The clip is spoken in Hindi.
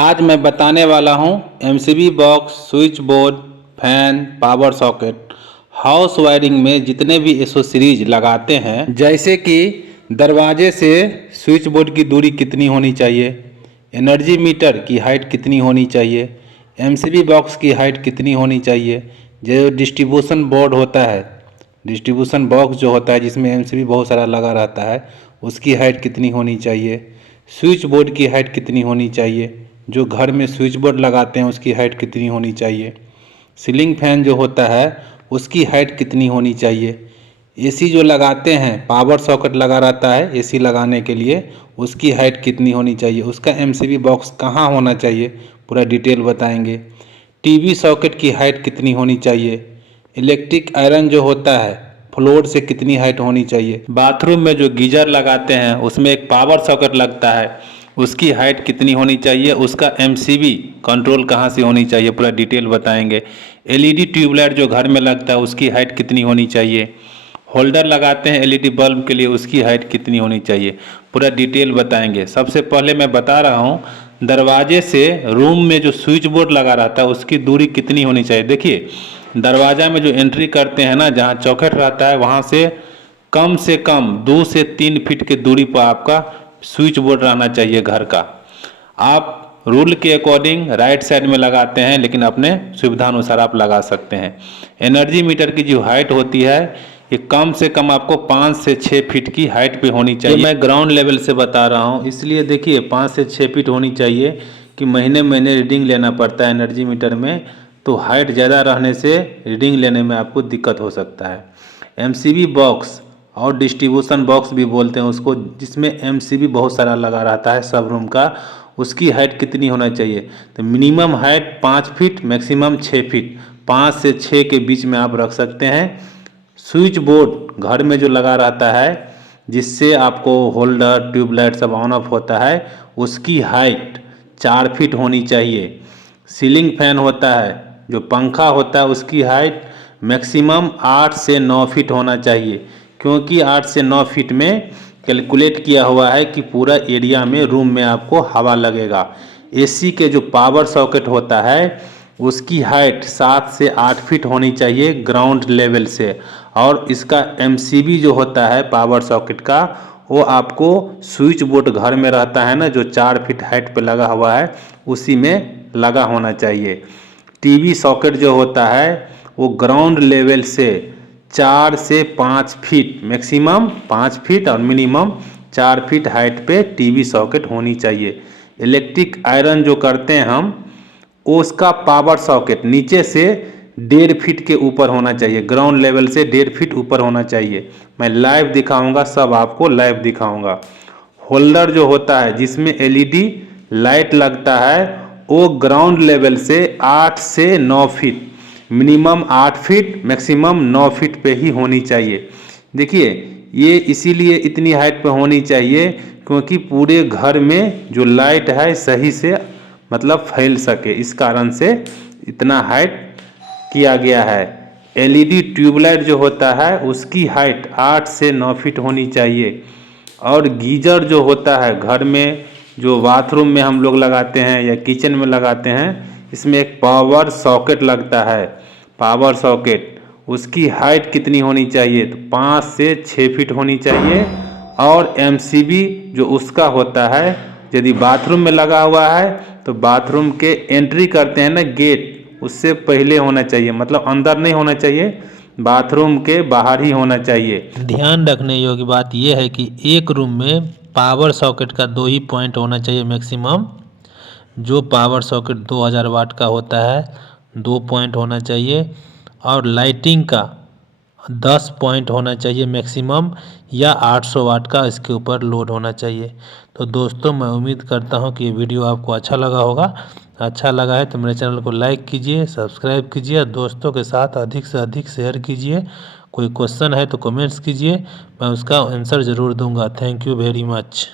आज मैं बताने वाला हूँ MCB box, switch board, fan, power socket, house wiring में जितने भी एसेसरीज लगाते हैं, जैसे कि दरवाजे से स्विच बोर्ड की दूरी कितनी होनी चाहिए, एनर्जी मीटर की हाइट कितनी होनी चाहिए, एमसीबी बॉक्स की हाइट कितनी होनी चाहिए, जो डिस्ट्रीब्यूशन बोर्ड होता है, डिस्ट्रीब्यूशन बॉक्स जो होता है जिसमें एमसीबी बहुत सारा लगा रहता है, उसकी हाइट कितनी होनी चाहिए, स्विच बोर्ड की हाइट कितनी होनी चाहिए, जो घर में स्विच बोर्ड लगाते हैं उसकी हाइट कितनी होनी चाहिए, सीलिंग फैन जो होता है उसकी हाइट कितनी होनी चाहिए, एसी जो लगाते हैं, पावर सॉकेट लगा रहता है एसी लगाने के लिए, उसकी हाइट कितनी होनी चाहिए, उसका एमसीबी बॉक्स कहाँ होना चाहिए, पूरा डिटेल बताएंगे। टीवी सॉकेट की हाइट कितनी होनी चाहिए, इलेक्ट्रिक आयरन जो होता है फ्लोर से कितनी हाइट होनी चाहिए, बाथरूम में जो गीजर लगाते हैं उसमें एक पावर सॉकेट लगता है उसकी हाइट कितनी होनी चाहिए, उसका एमसीबी कंट्रोल कहाँ से होनी चाहिए, पूरा डिटेल बताएंगे। एलईडी ट्यूबलाइट जो घर में लगता है उसकी हाइट कितनी होनी चाहिए, होल्डर लगाते हैं एलईडी बल्ब के लिए उसकी हाइट कितनी होनी चाहिए, पूरा डिटेल बताएंगे। सबसे पहले मैं बता रहा हूँ दरवाजे से रूम में जो स्विच बोर्ड लगा रहता है उसकी दूरी कितनी होनी चाहिए। देखिए दरवाज़ा में जो एंट्री करते हैं ना, जहाँ चौखट रहता है वहाँ से कम 2 से 3 फीट की दूरी पर आपका स्विच बोर्ड रहना चाहिए घर का। आप रूल के अकॉर्डिंग राइट साइड में लगाते हैं लेकिन अपने सुविधा अनुसार आप लगा सकते हैं। एनर्जी मीटर की जो हाइट होती है ये कम से कम आपको 5 से 6 फीट की हाइट पे होनी चाहिए। मैं ग्राउंड लेवल से बता रहा हूँ इसलिए देखिए 5 से 6 फीट होनी चाहिए कि महीने महीने रीडिंग लेना पड़ता है एनर्जी मीटर में, तो हाइट ज़्यादा रहने से रीडिंग लेने में आपको दिक्कत हो सकता है। एमसीबी बॉक्स और डिस्ट्रीब्यूशन बॉक्स भी बोलते हैं उसको, जिसमें एमसीबी बहुत सारा लगा रहता है सब रूम का, उसकी हाइट कितनी होना चाहिए, तो minimum height 5 feet, maximum 6 feet, 5 से 6 के बीच में आप रख सकते हैं। स्विच बोर्ड घर में जो लगा रहता है जिससे आपको होल्डर ट्यूबलाइट सब ऑन ऑफ होता है उसकी हाइट 4 फीट होनी चाहिए। सीलिंग फैन होता है जो पंखा होता है उसकी हाइट मैक्सिमम 8 से 9 फीट होना चाहिए, क्योंकि 8 से 9 फीट में कैलकुलेट किया हुआ है कि पूरा एरिया में रूम में आपको हवा लगेगा। एसी के जो पावर सॉकेट होता है उसकी हाइट 7 से 8 फीट होनी चाहिए ग्राउंड लेवल से, और इसका एमसीबी जो होता है पावर सॉकेट का वो आपको स्विच बोर्ड घर में रहता है ना जो 4 फीट हाइट पे लगा हुआ है उसी में लगा होना चाहिए। टीवी सॉकेट जो होता है वो ग्राउंड लेवल से 4 से 5 फीट, मैक्सिमम 5 फीट और मिनिमम 4 फीट हाइट पे टीवी सॉकेट होनी चाहिए। इलेक्ट्रिक आयरन जो करते हैं हम उसका पावर सॉकेट नीचे से 1.5 फीट के ऊपर होना चाहिए, ग्राउंड लेवल से 1.5 फीट ऊपर होना चाहिए। मैं लाइव दिखाऊंगा, सब आपको लाइव दिखाऊंगा। होल्डर जो होता है जिसमें एलईडी लाइट लगता है वो ग्राउंड लेवल से 8 से 9 feet, minimum 8 feet maximum 9 feet पे ही होनी चाहिए। देखिए ये इसीलिए इतनी हाइट पे होनी चाहिए क्योंकि पूरे घर में जो लाइट है सही से मतलब फैल सके, इस कारण से इतना हाइट किया गया है। एलईडी ट्यूबलाइट जो होता है उसकी हाइट 8 से 9 फीट होनी चाहिए। और गीजर जो होता है घर में जो बाथरूम में हम लोग लगाते हैं या किचन में लगाते हैं, इसमें एक पावर सॉकेट लगता है, पावर सॉकेट उसकी हाइट कितनी होनी चाहिए, तो 5 से 6 फीट होनी चाहिए। और एमसीबी जो उसका होता है यदि बाथरूम में लगा हुआ है तो बाथरूम के एंट्री करते हैं ना गेट, उससे पहले होना चाहिए, मतलब अंदर नहीं होना चाहिए, बाथरूम के बाहर ही होना चाहिए। ध्यान रखने योग्य बात यह है कि एक रूम में पावर सॉकेट का 2 ही पॉइंट होना चाहिए मैक्सिमम। जो पावर सॉकेट 2000 वाट का होता है 2 पॉइंट होना चाहिए, और लाइटिंग का 10 पॉइंट होना चाहिए मैक्सिमम, या 800 वाट का इसके ऊपर लोड होना चाहिए। तो दोस्तों मैं उम्मीद करता हूं कि ये वीडियो आपको अच्छा लगा होगा। अच्छा लगा है तो मेरे चैनल को लाइक कीजिए, सब्सक्राइब कीजिए, दोस्तों के साथ अधिक से अधिक शेयर कीजिए। कोई क्वेश्चन है तो कमेंट्स कीजिए, मैं उसका आंसर ज़रूर दूंगा। Thank you very much.